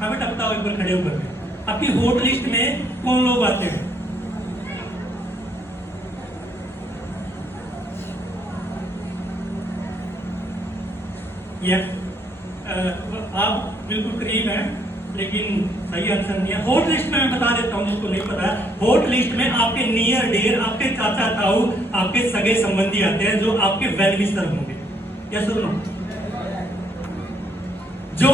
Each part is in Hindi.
हाँ बेटा बताओ एक बार खड़े होकर आपकी हॉट लिस्ट में कौन लोग आते हैं? आप बिल्कुल करीब हैं, लेकिन सही आंसर नहीं है। हॉट लिस्ट में मैं बता देता हूँ जिसको नहीं पता है, हॉट लिस्ट में आपके नियर डियर, आपके चाचा ताऊ, आपके सगे संबंधी आते हैं जो आपके वेल विशर होंगे। क्या सुनो, जो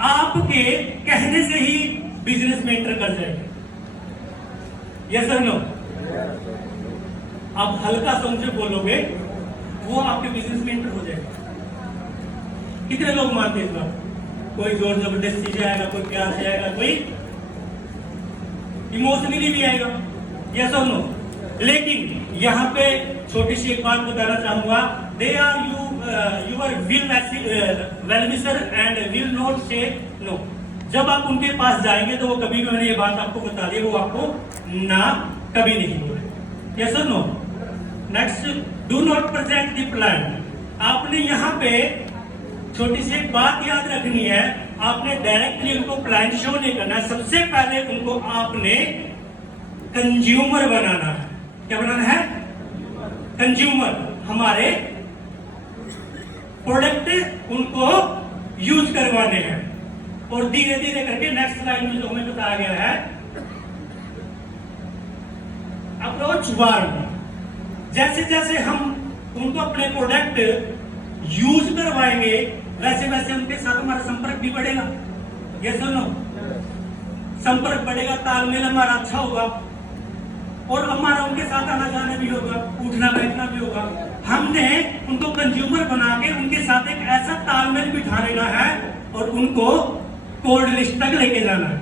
आपके कहने से ही बिजनेस में एंटर कर जाएंगे। यस और नो? आप हल्का समझे बोलोगे वो आपके बिजनेस में एंटर हो जाएगा। कितने लोग मानते हैं इस बात? कोई जोर जबरदस्ती से आएगा, कोई प्यार से आएगा, कोई इमोशनली भी आएगा। यस और नो? लेकिन यहाँ पे छोटी सी एक बात बताना चाहूंगा, they are your well wisher and will not say no. जब आप उनके पास जाएंगे तो वो कभी भी, मैंने ये बात आपको बता दी, वो आपको ना कभी नहीं बोले। यस और no? Next, do not present the plan. आपने यहाँ पे छोटी सी एक बात याद रखनी है, आपने डायरेक्टली उनको प्लान शो नहीं करना। सबसे पहले उनको आपने कंज्यूमर बनाना है। क्या बनाना है? कंज्यूमर। हमारे प्रोडक्ट उनको यूज करवाने हैं। और धीरे धीरे करके नेक्स्ट लाइन में जो हमें बताया गया है, अप्रोच वार्म। जैसे जैसे हम उनको अपने प्रोडक्ट यूज करवाएंगे वैसे वैसे उनके साथ हमारा संपर्क भी बढ़ेगा। ये सुनो, संपर्क बढ़ेगा, तालमेल हमारा अच्छा होगा और हमारा उनके साथ आना जाना भी होगा, उठना बैठना भी होगा। हमने उनको कंज्यूमर बना के उनके साथ एक ऐसा तालमेल बिठा लेना है और उनको कोल्ड लिस्ट तक लेके जाना है।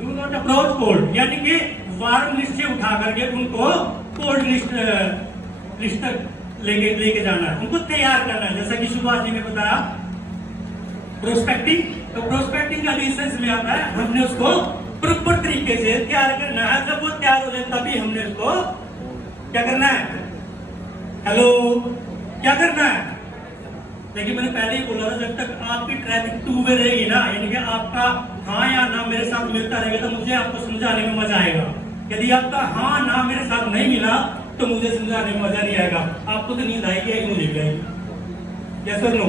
डू नॉट अप्रोच कोल्ड, यानी कि वार्म लिस्ट से उठा करके उनको कोल्ड लिस्ट तक लेके जाना है, उनको तैयार करना है। जैसा कि सुभाष जी ने बताया प्रोस्पेक्टिंग, तो प्रोस्पेक्टिंग का लाइसेंस में आता है, हमने उसको प्रॉपर तरीके से तैयार करना है। जब वो तैयार हो जाए तभी हमने उसको क्या करना है? हेलो, क्या करना है? देखिए मैंने पहले ही बोला था, जब तक आपकी ट्रैफिक टू वे रहेगी ना, यानी कि आपका हाँ या ना मेरे साथ मिलता रहेगा तो मुझे आपको समझाने में मजा आएगा। यदि आपका हाँ ना मेरे साथ नहीं मिला तो मुझे समझाने में मजा नहीं आएगा। आपको तो नींद आएगी, मुझे भी आएगी। यस और नो?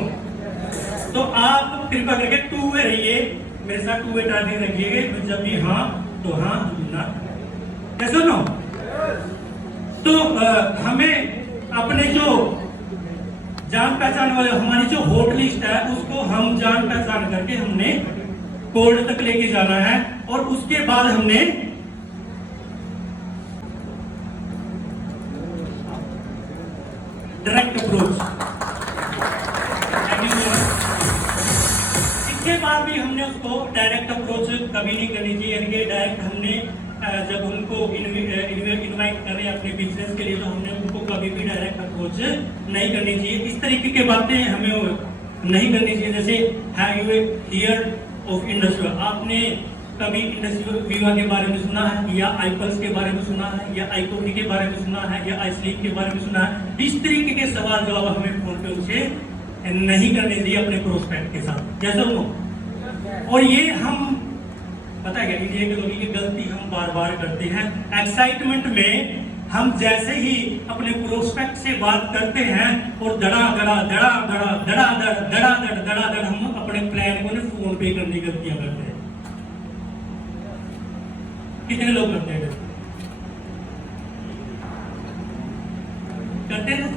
तो आप कृपया करके टू वे रहिए, मेरे साथ टू वे ट्रैफिक रखिएगा। तो जब भी हाँ तो हाँ, ना। यस और नो? तो हमें अपने जो जान पहचान वाले, हमारी जो हॉट लिस्ट है उसको हम जान पहचान करके हमने कोल्ड तक लेके जाना है। और उसके बाद हमने डायरेक्ट अप्रोच। इसके बाद भी हमने उसको डायरेक्ट अप्रोच कभी नहीं करनी चाहिए, यानी कि डायरेक्ट हमने जब उनको इनवाइट कर रहे हैं अपने बिजनेस के लिए तो हमने उनको कभी भी डायरेक्ट अप्रोच नहीं करनी चाहिए। इस तरीके की बातें हमें नहीं करनी चाहिए। जैसे have you here of industrial, आपने कभी इंडस्ट्रियल विवा के बारे में सुना है, या आईपल्स के बारे में सुना है, या आईकोनी के बारे में सुना है, या आईस्लीप के बारे में सुना है? इस तरीके के सवाल जवाब हमें फोन पे उनसे नहीं करने चाहिए अपने प्रोस्पेक्ट के साथ। जैसे वो, और ये हम पता है क्या, इंडिया के लोगों की गलती हम बार बार करते हैं। एक्साइटमेंट में हम जैसे ही अपने प्रोस्पेक्ट से बात करते हैं और धड़ा धड़ा धड़ा धड़ा धड़ा धड़ धड़ा धड़ धड़ा धड़ हम अपने प्लान को फोन पे करने की गलतियां करते हैं। कितने लोग करते हैं? करते हैं।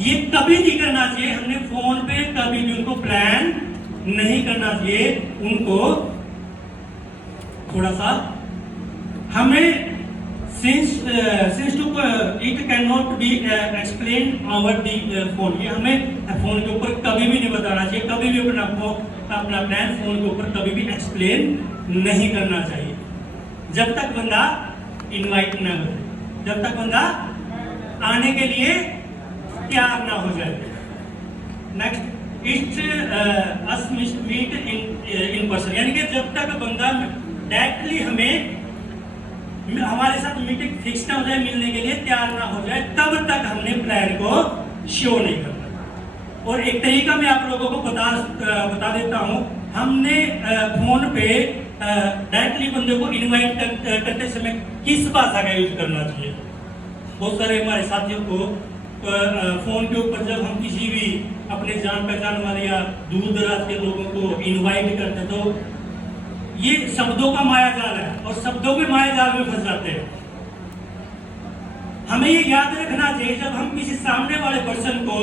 ये कभी नहीं करना चाहिए। हमने फोन पे कभी भी उनको प्लान नहीं करना चाहिए। उनको थोड़ा सा हमें since it cannot be explained over the phone, ये हमें फोन के ऊपर कभी भी नहीं बताना चाहिए। कभी भी अपना प्लान फोन के ऊपर कभी भी एक्सप्लेन नहीं करना चाहिए जब तक बंदा इनवाइट ना हो, जब तक बंदा आने के लिए तैयार ना हो जाए। Next, it's meet in person, यानी कि जब तक बंदा डायरेक्टली हमारे साथ मीटिंग फिक्स ना हो जाए, मिलने के लिए तैयार ना हो जाए, तब तक हमने प्लान को शो नहीं करना। और एक तरीका मैं आप लोगों को बता देता हूँ। हमने फोन पे डायरेक्टली बंदे को इनवाइट करते समय किस भाषा का यूज करना चाहिए। बहुत सारे हमारे साथियों को फोन के ऊपर जब हम किसी भी अपने जान पहचान वाले या दूर दराज के लोगों को इनवाइट करते तो ये शब्दों का माया जाल है और शब्दों के माया जाल में फंस जाते हैं। हमें ये याद रखना चाहिए जब हम किसी सामने वाले पर्सन को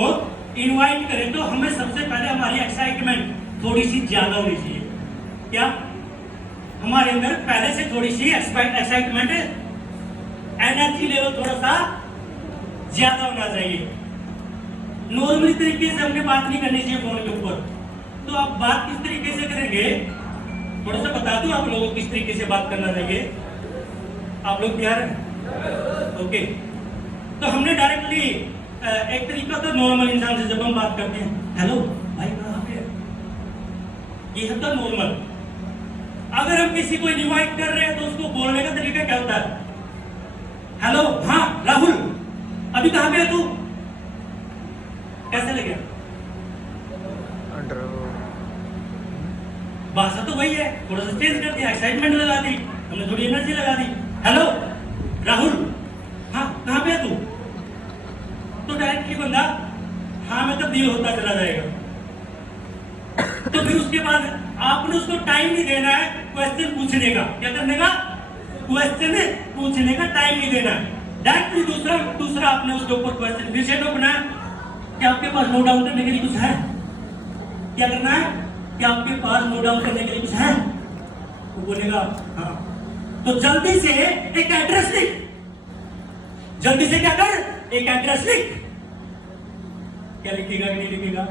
इनवाइट करें तो हमें सबसे पहले हमारी एक्साइटमेंट थोड़ी सी ज्यादा होनी चाहिए। क्या हमारे अंदर पहले से थोड़ी सी एक्साइटमेंट, एनर्जी लेवल थोड़ा सा ज्यादा होना चाहिए। नॉर्मली तरीके से हमने बात नहीं करनी चाहिए फोन के ऊपर। तो आप बात किस तरीके से करेंगे, थोड़ा सा बता दूं आप लोगों को किस तरीके से बात करना चाहिए। आप लोग तैयार हैं? ओके। तो हमने डायरेक्टली एक तरीका तो नॉर्मल इंसान से जब हम बात करते हैं, हेलो भाई कहाँ पे है, ये है तो नॉर्मल। अगर हम किसी को इनवाइट कर रहे हैं तो उसको बोलने का तरीका क्या होता है? हेलो, हाँ राहुल अभी कहाँ पे है तू? कैसे लगे? भाषा तो वही है, थोड़ा सा चेंज कर दिया, एक्साइटमेंट लगा दी, हमने थोड़ी एनर्जी लगा दी। हेलो राहुल, हाँ कहाँ पे है तू? तो डायरेक्टली बंदा हाँ में तब्दील होता चला जाएगा। तो फिर उसके बाद आपने उसको टाइम नहीं देना है क्वेश्चन पूछने का। क्या करने का? क्वेश्चन पूछने का टाइम नहीं देना है। डायरेक्टली दूसरा आपने उसके ऊपर क्वेश्चन फिर से टोकना है। क्या आपके पास नोट डाउन करने के लिए कुछ है? क्या करना है? क्या आपके पास नोट डाउन करने के लिए कुछ है? वो बोलेगा हाँ। तो जल्दी से एक एड्रेस लिख, जल्दी से क्या कर, एक एड्रेस लिख। क्या लिखेगा कि नहीं लिखेगा?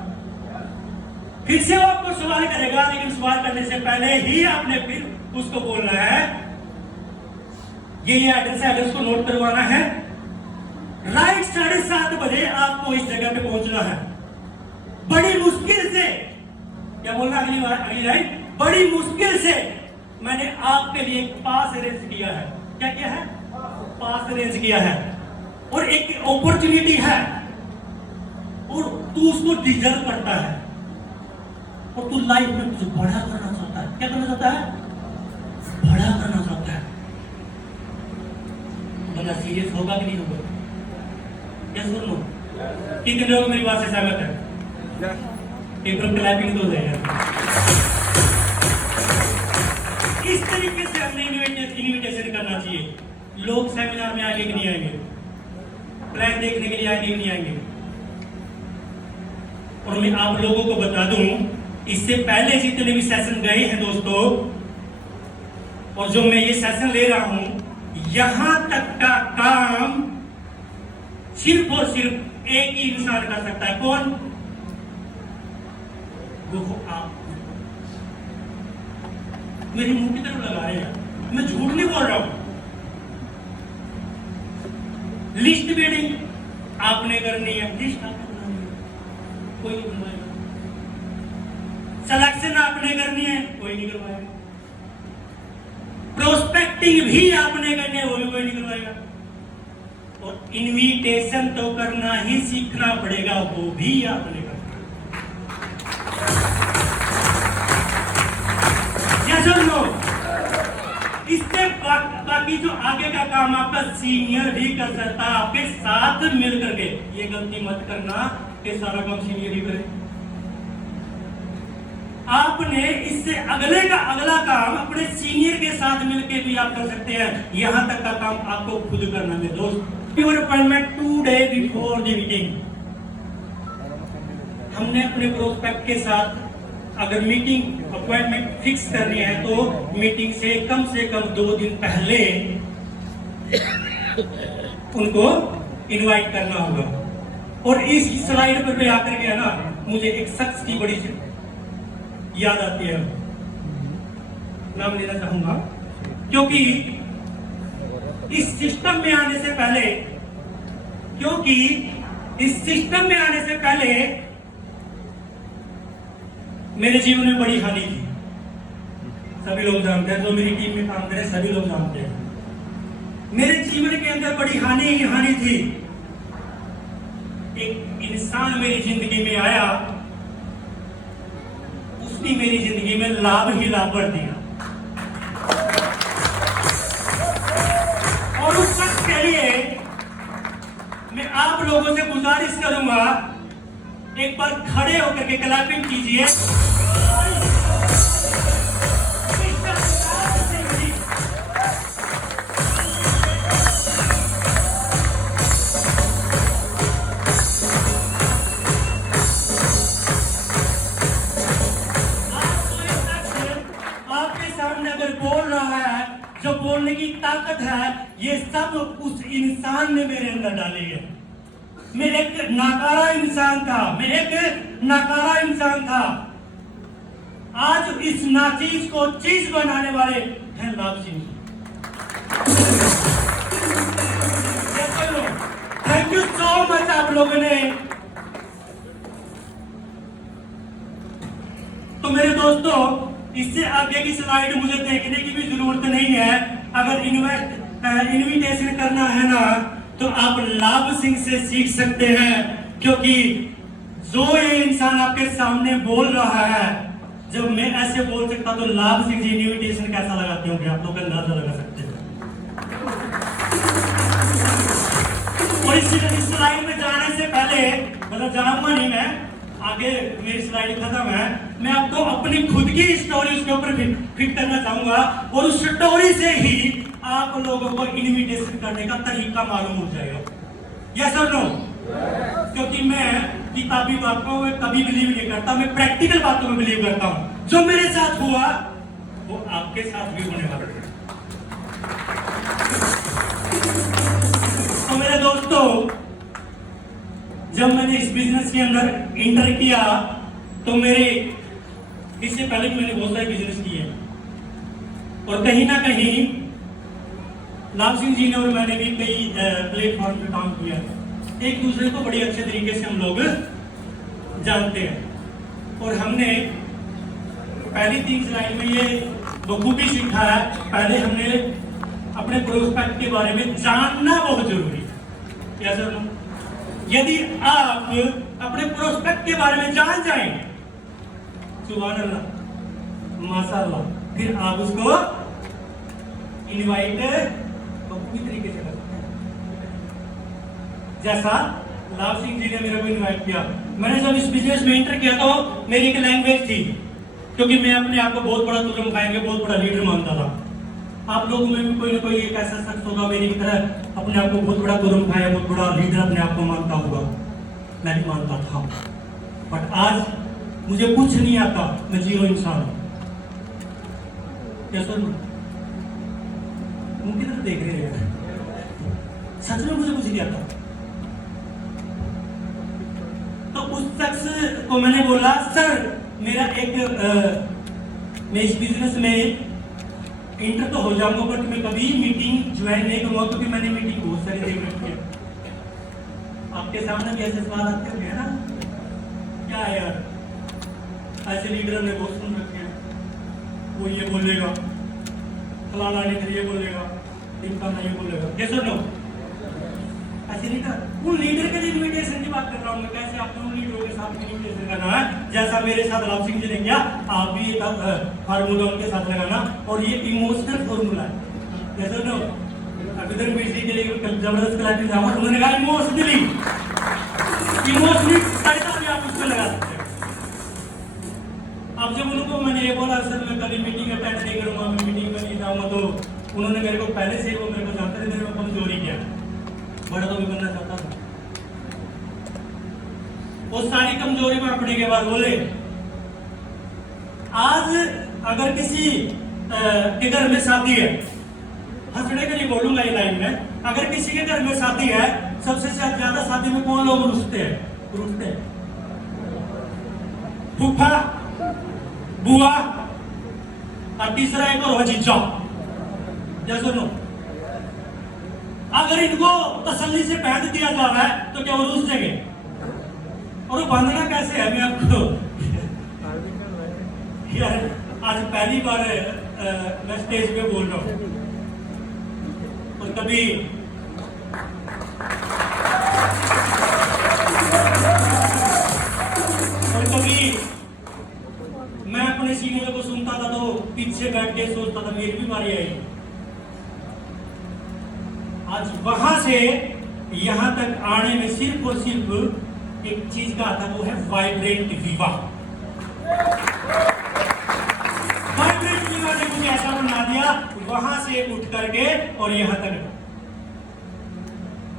फिर से वो आपको सवाल करेगा, लेकिन सवाल करने से पहले ही आपने फिर उसको बोलना है ये एड्रेस है, एड्रेस को नोट करवाना है। राइट 7:30 बजे आपको इस जगह पे पहुंचना है। बड़ी मुश्किल से, क्या बोलना अगली लाइन, बड़ी मुश्किल से मैंने आपके लिए एक पास अरेंज किया है। क्या किया है? पास अरेंज किया है और एक अपॉर्चुनिटी है और तू उसको डिजर्व करता है और तू लाइफ में कुछ बड़ा करना चाहता है। क्या करना चाहता है? बड़ा करना चाहता है। बंदा सीरियस होगा कि नहीं होगा? क्या सुन लो, कितने लोग मेरी बात से सहमत है? एक बार क्लैपिंग तो जाएगा। इस तरीके से हमने इन्विटेशन करना चाहिए। लोग सेमिनार में आएंगे कि नहीं आएंगे? प्लान देखने के लिए आएंगे कि नहीं आएंगे? और मैं आप लोगों को बता दूं, इससे पहले जितने भी सेशन गए हैं दोस्तों, और जो मैं ये सेशन ले रहा हूं, यहां तक का काम सिर्फ और सिर्फ एक ही इंसान कर सकता है। कौन? वो आप। मेरी मुंह की तरफ लगा रहे हैं, मैं झूठ नहीं बोल रहा हूं। लिस्ट बिल्डिंग आपने करनी है, लिस्ट आपने बनानी है, कोई नहीं बनवाएगा। सिलेक्शन आपने करनी है, कोई नहीं करवाएगा। प्रोस्पेक्टिंग भी आपने करनी है, वो भी कोई नहीं करवाएगा। और इनविटेशन तो करना ही सीखना पड़ेगा, वो भी आपने करना। इससे बाकी जो आगे का काम आपका सीनियर भी कर सकता है, आपके साथ मिल करके। ये गलती मत करना कि सारा काम सीनियर ही करे। आपने इससे अगले का अगला काम अपने सीनियर के साथ मिलकर भी आप कर सकते हैं। यहां तक का काम आपको खुद करना है दोस्त। Your appointment 2 days before the meeting. हमने अपने प्रोस्पेक्ट के साथ अगर मीटिंग अपॉइंटमेंट फिक्स करनी है तो मीटिंग से कम 2 दिन पहले उनको इनवाइट करना होगा। और इस स्लाइड पर भी आकर के है ना, मुझे एक शख्स की बड़ी याद आती है, नाम लेना चाहूंगा, क्योंकि इस सिस्टम में आने से पहले मेरे जीवन में बड़ी हानि थी। सभी लोग जानते हैं, जो मेरी टीम में काम करे सभी लोग जानते हैं। मेरे जीवन के अंदर बड़ी हानि ही हानि थी। एक इंसान मेरी जिंदगी में आया, उसने मेरी जिंदगी में लाभ ही लाभ भर दिया। और उस शख्स के लिए मैं आप लोगों से गुजारिश करूंगा, एक बार खड़े होकर के क्लैपिंग कीजिए। बोल रहा है, जो बोलने की ताकत है, ये सब उस इंसान ने मेरे अंदर डाली है। मैं एक नाकारा इंसान था, आज इस नाचीज को चीज बनाने वाले हैं लाभ Singh. Thank you so much आप लोगों ने। तो मेरे दोस्तों, इससे आगे की स्लाइड मुझे देखने की भी जरूरत नहीं है। अगर इन्विटेशन करना है ना, तो आप लाभ सिंह से सीख सकते हैं, क्योंकि जो ये इंसान आपके सामने बोल रहा है, जब मैं ऐसे बोल सकता तो लाभ सिंह जी इन्विटेशन कैसा लगाते होंगे, आप लोग अंदाजा लगा सकते हैं। और इस स्लाइड में जाने से पहले, मतलब जाऊंगा नहीं मैं आगे, मेरी स्लाइड खत्म है, मैं आपको अपनी खुद की स्टोरी उसके ऊपर फिट करना चाहूंगा, और उस स्टोरी से ही आप लोगों को इन्विटेशन करने का तरीका मालूम हो जाएगा। यस और नो? क्योंकि मैं किताबी बातों में कभी बिलीव नहीं करता, मैं प्रैक्टिकल बातों में बिलीव करता हूं। जो मेरे साथ हुआ वो आपके साथ भी होने वाला है। तो मेरे दोस्तों, जब मैंने इस बिजनेस के अंदर एंटर किया, तो मेरे इससे पहले भी मैंने बहुत सारे बिजनेस किए, और कहीं ना कहीं लाभ सिंह जी ने और मैंने भी कई प्लेटफॉर्म पे काम किया। एक दूसरे को बड़ी अच्छे तरीके से हम लोग जानते हैं, और हमने पहली 3 स्लाइड में ये बखूबी सीखा है। पहले हमने अपने प्रोस्पेक्ट के बारे में जानना बहुत जरूरी है। क्या सर? यदि आप अपने प्रोस्पेक्ट के बारे में जान जाएं, सुभान अल्लाह, माशाअल्लाह, फिर आप उसको इनवाइट पूरी तरीके से कर सकते हैं। जैसा लाभ सिंह जी ने मेरे को इनवाइट किया, मैंने जब इस बिजनेस में एंटर किया तो मेरी एक लैंग्वेज थी, क्योंकि मैं अपने आप को बहुत बड़ा तुलम खाएंगे, बहुत बड़ा लीडर मानता था। आप लोगों में भी कोई ना कोई एक ऐसा शख्स होगा मेरी तरह, अपने आप को बहुत बड़ा तुलम खाया, बहुत बड़ा लीडर अपने आप को मानता होगा। मैं भी मानता था, बट आज मुझे कुछ नहीं आता, मैं जीरो इंसान हूं। कैसा उनकी तरफ देख रहे हैं, सच में मुझे कुछ नहीं आता। तो उस शख्स को मैंने बोला, सर मेरा मैं इस बिजनेस में एंटर तो हो जाऊंगा, बट मैं कभी मीटिंग ज्वाइन नहीं करूंगा, क्योंकि मैंने मीटिंग बहुत सारी देख रखी है। आपके सामने भी ऐसे सवाल आते होंगे ना, क्या है यार, ऐसे लीडर ने बहुत सुन रखे हैं, वो ये बोलेगा, फलाना लीडर ये बोलेगा, इनका नहीं बोलेगा। ये सुनो, ऐसे लीडर, उन लीडर के लिए इन्विटेशन की बात कर रहा हूँ मैं, कैसे आप उन लीडरों के साथ इन्विटेशन करना है, जैसा मेरे साथ लाभ सिंह जी ने किया, आप भी एक फार्मूला उनके साथ लगाना, और ये इमोशनल फॉर्मूला है। जैसे नो अभिधर मिर्जी के लिए जबरदस्त क्लाइंट था, उन्होंने कहा इमोशनली पैसा भी आप उसमें लगा सकते हैं। अब जब उनको मैंने ये बोला, सर मैं कभी मीटिंग अटेंड नहीं करूंगा, मैं मीटिंग में नहीं जाऊंगा, तो उन्होंने मेरे को पहले से वो मेरे को जानते थे, मेरे को कमजोरी क्या, बड़ा तो भी बनना चाहता था। वो सारी कमजोरी में अपने के बाद बोले, आज अगर किसी के घर में शादी है, हंसने के लिए बोलूंगा ये लाइन में, अगर किसी के घर में शादी है, सबसे ज्यादा शादी में कौन लोग रुसते हैं? फूफा, बुआ, और तीसरा एक और जीजा। जैसे नो, अगर इनको तसल्ली से पहन दिया जा रहा है तो क्या वो रुस जाएंगे? और वो बांधना कैसे है? मैं आपको यार आज पहली बार मैं स्टेज पे बोल रहा हूँ, और कभी दूसरे को सुनता था तो पीछे बैठ के सोचता था मेरी भी बारी आएगी। आज वहां से यहां तक आने में सिर्फ और सिर्फ एक चीज का आता, वो है वाइब्रेंट विवाह। वाइब्रेंट विवाह ने मुझे ऐसा बना दिया, वहां से उठ करके और यहां तक।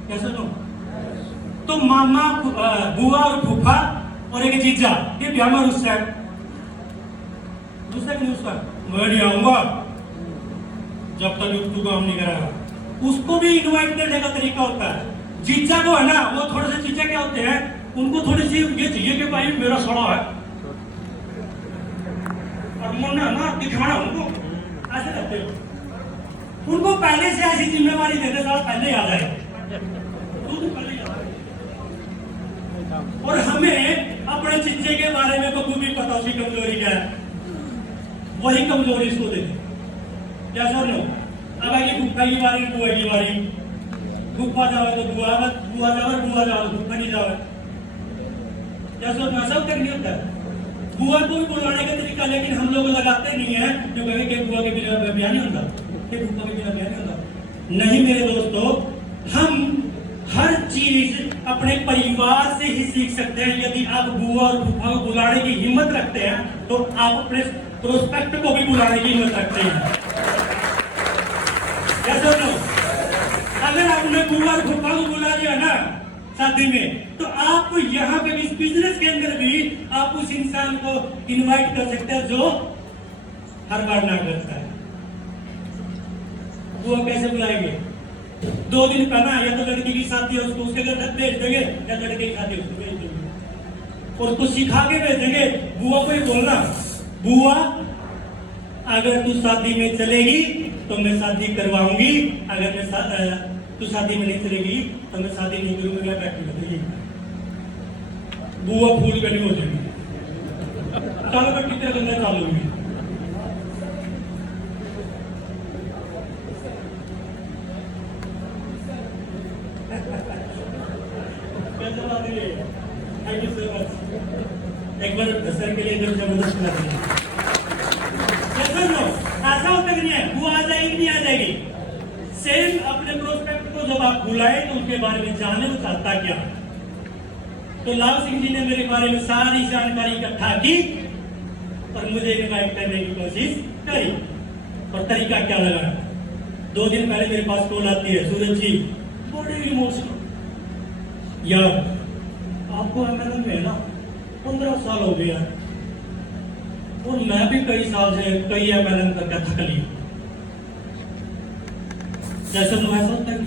कैसे लो तो मामा, बुआ और फूफा और एक जीजा, ये ब्याह में रुस्सा है। नहीं उसका मैं नहीं आऊंगा जब तक तू काम नहीं कराएगा। उसको भी इनवाइट करने का तरीका होता है। जीजा को है ना, वो थोड़े से जीजा क्या होते हैं, उनको थोड़ी सी ये चाहिए कि भाई मेरा सड़ा है और मुन्ना ना दिखाना, उनको ऐसे करते हो। उनको पहले से ऐसी जिम्मेवारी देते साल पहले याद आए, पहले याद आए। और हमें अपने चिच्चे के बारे में बखूबी पता, उसकी कमजोरी क्या है, वही कमजोरी इसको देते। क्या सर नो, अब आइए फूफा की बारी, बुआ की बारी। फूफा जाओ तो बुआ जाओ, बुआ जाओ तो फूफा नहीं जाओ। क्या सर ना सब तक नहीं होता है। बुआ को भी बुलाने का तरीका, लेकिन हम लोग लगाते नहीं है जो कहे कि बुआ के बिना ब्याह नहीं होता, कि फूफा के बिना ब्याह नहीं होता। नहीं मेरे दोस्तों, हम हर चीज अपने परिवार से ही सीख सकते हैं। यदि आप बुआ और फूफा को बुलाने की हिम्मत रखते हैं तो आप अपने प्रोस्पेक्ट को भी बुलाने की हिम्मत रखते हैं। कैसे लो, अगर आपने बुआ और फूफा को बुला लिया ना शादी में, तो आप यहाँ पे इस बिजनेस के अंदर भी आप उस इंसान को इनवाइट कर सकते हैं जो हर बार ना करता है। बुआ कैसे बुलाएंगे? 2 दिन पहला या तो लड़की की शादी है उसको उसके घर भेज देंगे, या लड़के की शादी उसको भेज देंगे और उसको सिखा के भेज देंगे। बुआ को ही बोलना, बुआ अगर तू शादी में चलेगी तो मैं शादी करवाऊंगी, अगर मैं तू शादी में नहीं चलेगी तो मैं शादी नहीं करूंगी, क्या बैठी बदलेगी। बुआ फूल गली हो जाएगी, चलो मैं कितने करना चालू हुई। Thank you so much. एक बार सर के लिए जबरदस्त बना दिया। ऐसा होता नहीं है, वो आ जाएगी नहीं आ जाएगी। सेम अपने प्रोस्पेक्ट को जब आप बुलाए तो उसके बारे में जाने, वो चाहता क्या। तो लाल सिंह जी ने मेरे बारे में सारी जानकारी इकट्ठा की और मुझे इनवाइट करने की कोशिश करी। और तरीका क्या लगा, 2 दिन पहले मेरे पास कॉल आती है, सूरज जी बड़े इमोशनल यार, आपको एमएलएम में ना 15 साल हो गया और मैं भी कई साल से कई एमएलएम करके थक लिया। जैसे तो ऐसा होता है,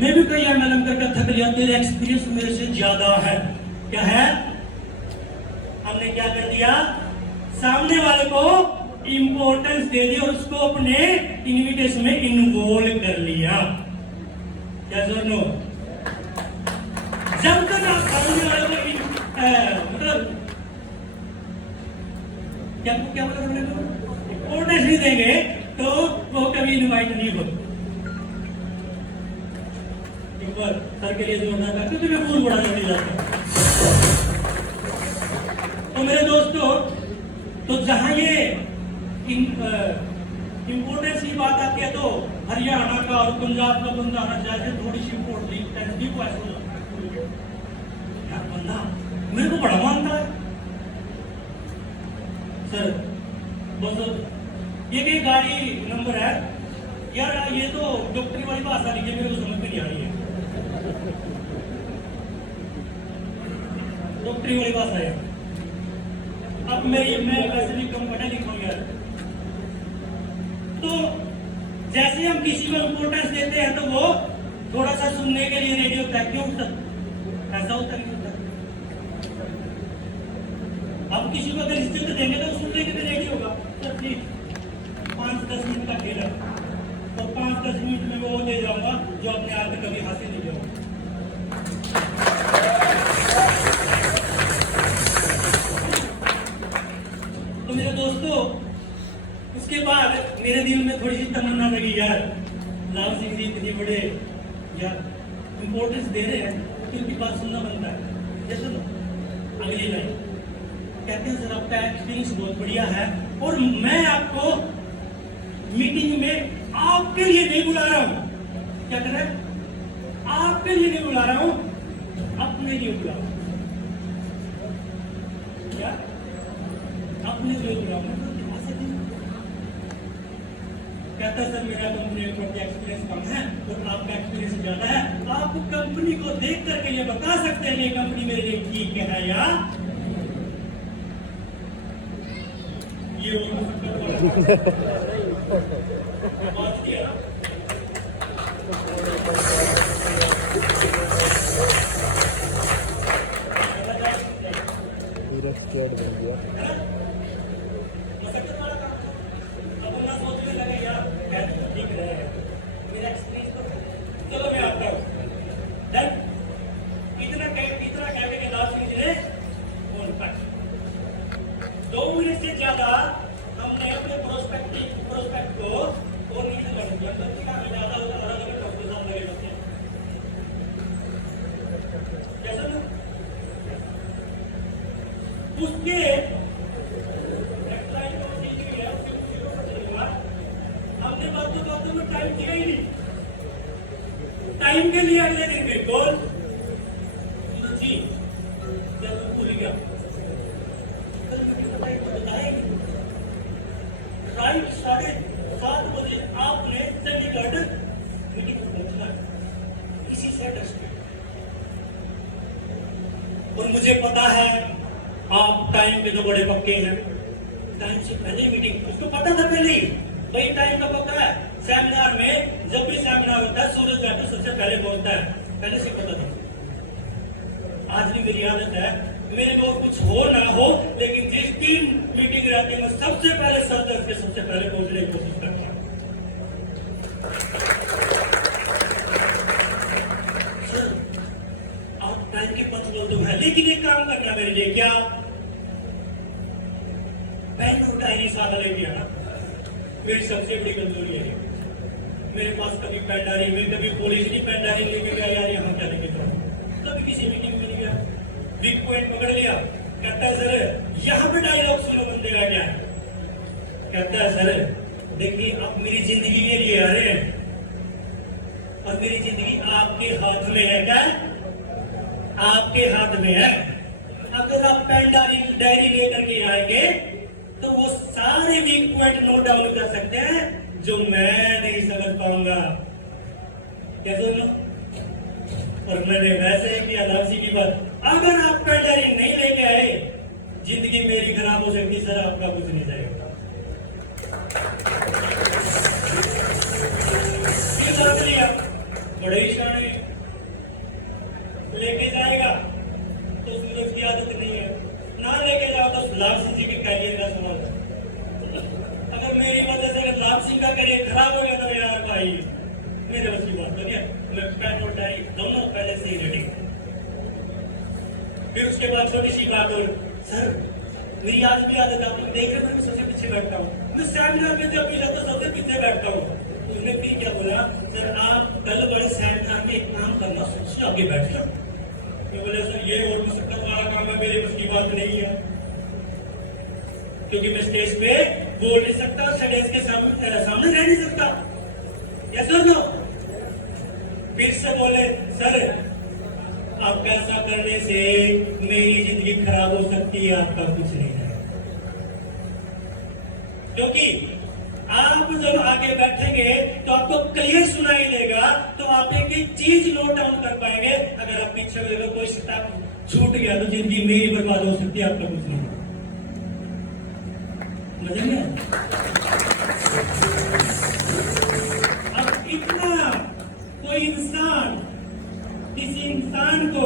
मैं भी कई एमएलएम करके थक लिया, तेरे एक्सपीरियंस मेरे से ज्यादा है। क्या है? हमने क्या कर दिया, सामने वाले को इंपॉर्टेंस दे दी और उसको अपने इनविटेशन में इन्वॉल्व कर लिया। क्या सुनो, जब तक आप सामने वाले को मतलब क्या मतलब इंपॉर्टेंस नहीं देंगे तो वो कभी इनवाइट नहीं होगा। एक बार सर के लिए जोरदार करते तुम्हें फूल बढ़ा देने जाता। तो मेरे दोस्तों, तो जहां ये इंपोर्टेंस की बात आती है तो हरियाणा का और पंजाब का बंदा आना चाहिए, थोड़ी सी इंपोर्टेंस भी को ऐसा यार बंदा मेरे को बड़ा मानता है सर। बस ये भी गाड़ी नंबर है यार, ये तो डॉक्टरी वाली भाषा लिखी मेरे को समझ में नहीं आ रही है, डॉक्टरी वाली भाषा है। अब मैं वैसे भी कम पढ़ा लिखा हूं यार। तो जैसे हम किसी को इम्पोर्टेंस देते हैं तो वो थोड़ा सा सुनने के लिए रेडी होता है, क्यों ऐसा होता नहीं होता। अब किसी को अगर इज्जत देंगे तो सुनने के लिए रेडी होगा। तो प्लीज 5-10 मिनट का खेल है तो 5-10 मिनट में वो दे जाऊंगा जो अपने आप में कभी हासिल नहीं किया। तो मेरे दोस्तों, उसके बाद मेरे दिल में थोड़ी सी तमन्ना लगी यार, लाल सिंह जी इतने बड़े यार इंपोर्टेंस दे रहे हैं तो उनकी बात सुनना बनता है। जैसे अगली लाइन कहते हैं सर आपका एक्सपीरियंस बहुत बढ़िया है और मैं आपको मीटिंग में आपके लिए नहीं बुला रहा हूं। क्या कर रहा है? आपके लिए नहीं बुला रहा हूं, अपने लिए बुला रहा हूं। क्या? अपने लिए बुला रहा हूं। कहता है सर मेरा कंपनी में एक्सपीरियंस कम है और आपका एक्सपीरियंस ज्यादा है, आप कंपनी को देख करके ये बता सकते हैं ये कंपनी मेरे लिए ठीक है या ये बात किया। पूरा स्क्वाड बन गया। चलो मैं आता हूँ। इतना कहने के बाद ने फोन पर 2 मिनट से ज्यादा हमने अपने प्रोस्पेक्ट को और नीचे कर दिया। ज्यादा लगे होते हैं जैसा ना उसके हमने बातों में टाइम किया ही नहीं। टाइम के लिए अगले दिन बिल्कुल जी जब भूल गया राइट 7:30 बजे आपने चंडीगढ़ मीटिंग में पहुंचना इसी से और मुझे पता है आप टाइम के तो बड़े पक्के हैं। टाइम से पहले मीटिंग उसको पता था पहले ही भाई टाइम का पता है। सेमिनार में जब भी सेमिनार होता है सूरज बैठो सबसे पहले पहुंचता है, पहले से पता था। आज भी मेरी आदत है मेरे को कुछ हो ना हो लेकिन जिस दिन मीटिंग रहती है मैं सबसे पहले सर के सबसे पहले पहुंचने की कोशिश करता हूँ। सर आप टाइम के पंक्चुअल तो है लेकिन एक काम करना मेरे लिए क्या पेन और डायरी साथ लेके आना मेरी सबसे बड़ी कमजोरी है। मेरे पास कभी पेन डायरी में कभी पुलिस नहीं पेन डायरी लेके गया यार यहाँ क्या लेके जाऊँ। कभी किसी मीटिंग में नहीं गया वीक पॉइंट पकड़ लिया कहता है सर यहाँ पे डायलॉग सुनो बंदे का क्या कहता है सर देखिए आप मेरी जिंदगी के लिए आ रहे हैं और मेरी जिंदगी आपके हाथ में है। क्या आपके हाथ में है। अगर आप पेन डायरी लेकर के आएंगे तो वो सारे वीक पॉइंट नोट डाउन कर सकते हैं जो मैं नहीं समझ पाऊंगा। कैसे ना और मैंने वैसे ही किया लालची की बात। अगर आप पेन डायरी नहीं लेके आए जिंदगी मेरी खराब हो सकती सर आपका कुछ नहीं जाएगा। बड़े शान लेके जाएगा तो सूरज की आदत नहीं है ना लेके जाओ तो लाभ सिंह जी के करियर का सवाल। अगर मेरी वजह से अगर लाभ सिंह का करियर खराब हो गया तो यार भाई मेरे बस की बात करिए मैं पेन और डायरी दोनों पहले से ही रेडी। फिर उसके बाद छोटी सी बात और सर मेरी आज भी आदत आप लोग देख रहे हैं मैं सबसे पीछे बैठता हूँ। मैं सेमिनार में जब भी जाता सबसे पीछे बैठता हूँ। उसने फिर क्या बोला सर आप कल बड़े सेमिनार में एक काम करना सोच आगे बैठ जाओ। मैं बोले सर ये और मुशक्कत वाला काम है मेरे बस की बात नहीं है क्योंकि मैं स्टेज पे बोल नहीं सकता स्टेज के सामने रह नहीं सकता। यस सर नो फिर से बोले सर आप ऐसा करने से मेरी जिंदगी खराब हो सकती है आपका कुछ नहीं है क्योंकि आप जब आगे बैठेंगे तो आपको क्लियर सुनाई देगा तो आप एक एक चीज नोट डाउन कर पाएंगे। अगर आप पीछे अगर कोई स्टेप छूट गया तो जिंदगी मेरी बर्बाद हो सकती है आपका कुछ नहीं। मजा नहीं अब इतना कोई इंसान किसी इंसान को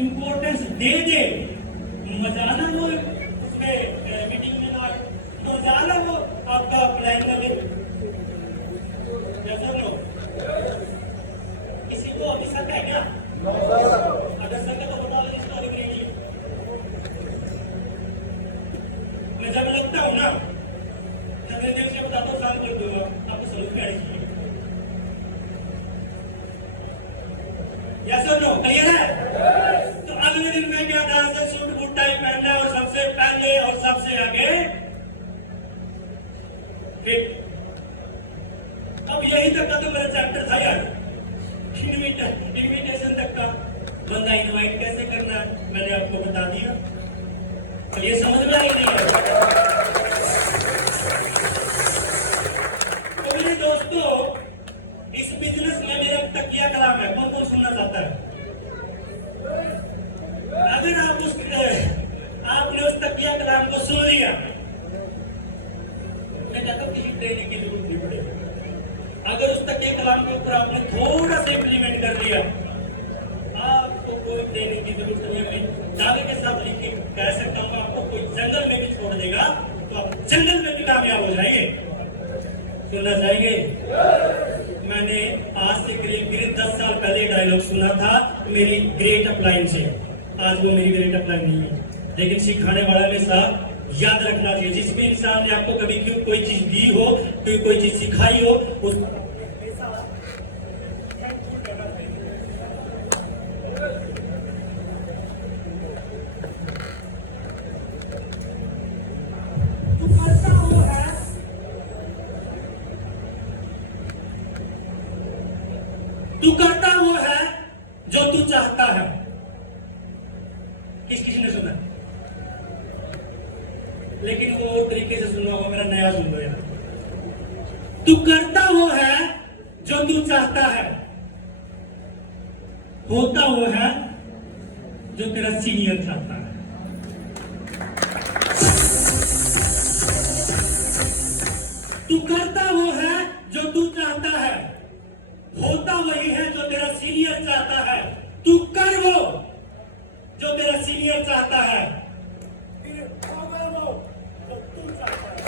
इंपॉर्टेंस दे दे मजा ना वो उसमें मीटिंग में ना मजा ना वो आपका प्लान लगे जैसा नो किसी को अभी शक है क्या अगर शक है तो बता दो स्टोरी नहीं। मैं जब लगता हूँ ना जब मैं देख से बताता हूँ शाम कर दूंगा आपको सलूट गाड़ी यस और नो क्लियर है। तो अगले दिन मैं क्या था सूट बूट टाई पहनना और सबसे पहले सबसे आगे फिट। अब यही तक का तो मेरा चैप्टर था यार, इनविटेशन तक का। बंदा इनवाइट कैसे करना है मैंने आपको बता दिया, और ये समझ में आई नहीं है। तो मेरे दोस्तों, इस बिजनेस में मेरा तकिया कलाम है, कौन कौन सुनना चाहता है? अगर आपने उस तकिया कलाम को सुन लिया, मैं कहता हूं किसी ट्रेनिंग की जरूरत नहीं पड़ेगी। अगर उस तकिया कलाम के ऊपर आपने थोड़ा सा इंप्लीमेंट कर लिया, आपको कोई ट्रेनिंग की जरूरत नहीं है। दावे के साथ लिख के कह सकता हूं, आपको कोई जंगल में भी छोड़ देगा तो आप जंगल में भी कामयाब हो जाएंगे। सुनना चाहेंगे? मैंने आज से करीब 10 साल पहले डायलॉग सुना था मेरी ग्रेट अपलाइन से। आज वो मेरी ग्रेट अपलाइन नहीं है, लेकिन सिखाने वाला में साहब याद रखना चाहिए, जिस भी इंसान ने आपको कभी क्यों कोई चीज दी हो, कोई चीज सिखाई हो, उस तू करता वो है जो तू चाहता है। किसी ने सुना? लेकिन वो तरीके से सुना होगा, मेरा नया सुन लो यार। तू करता वो है जो तू चाहता है, होता वो है जो तेरा सीनियर चाहता है। तू करता वो है जो तू चाहता है, होता वही है जो तेरा सीनियर चाहता है। तू कर वो जो तेरा सीनियर चाहता है, फिर होगा वो जो तू चाहता है।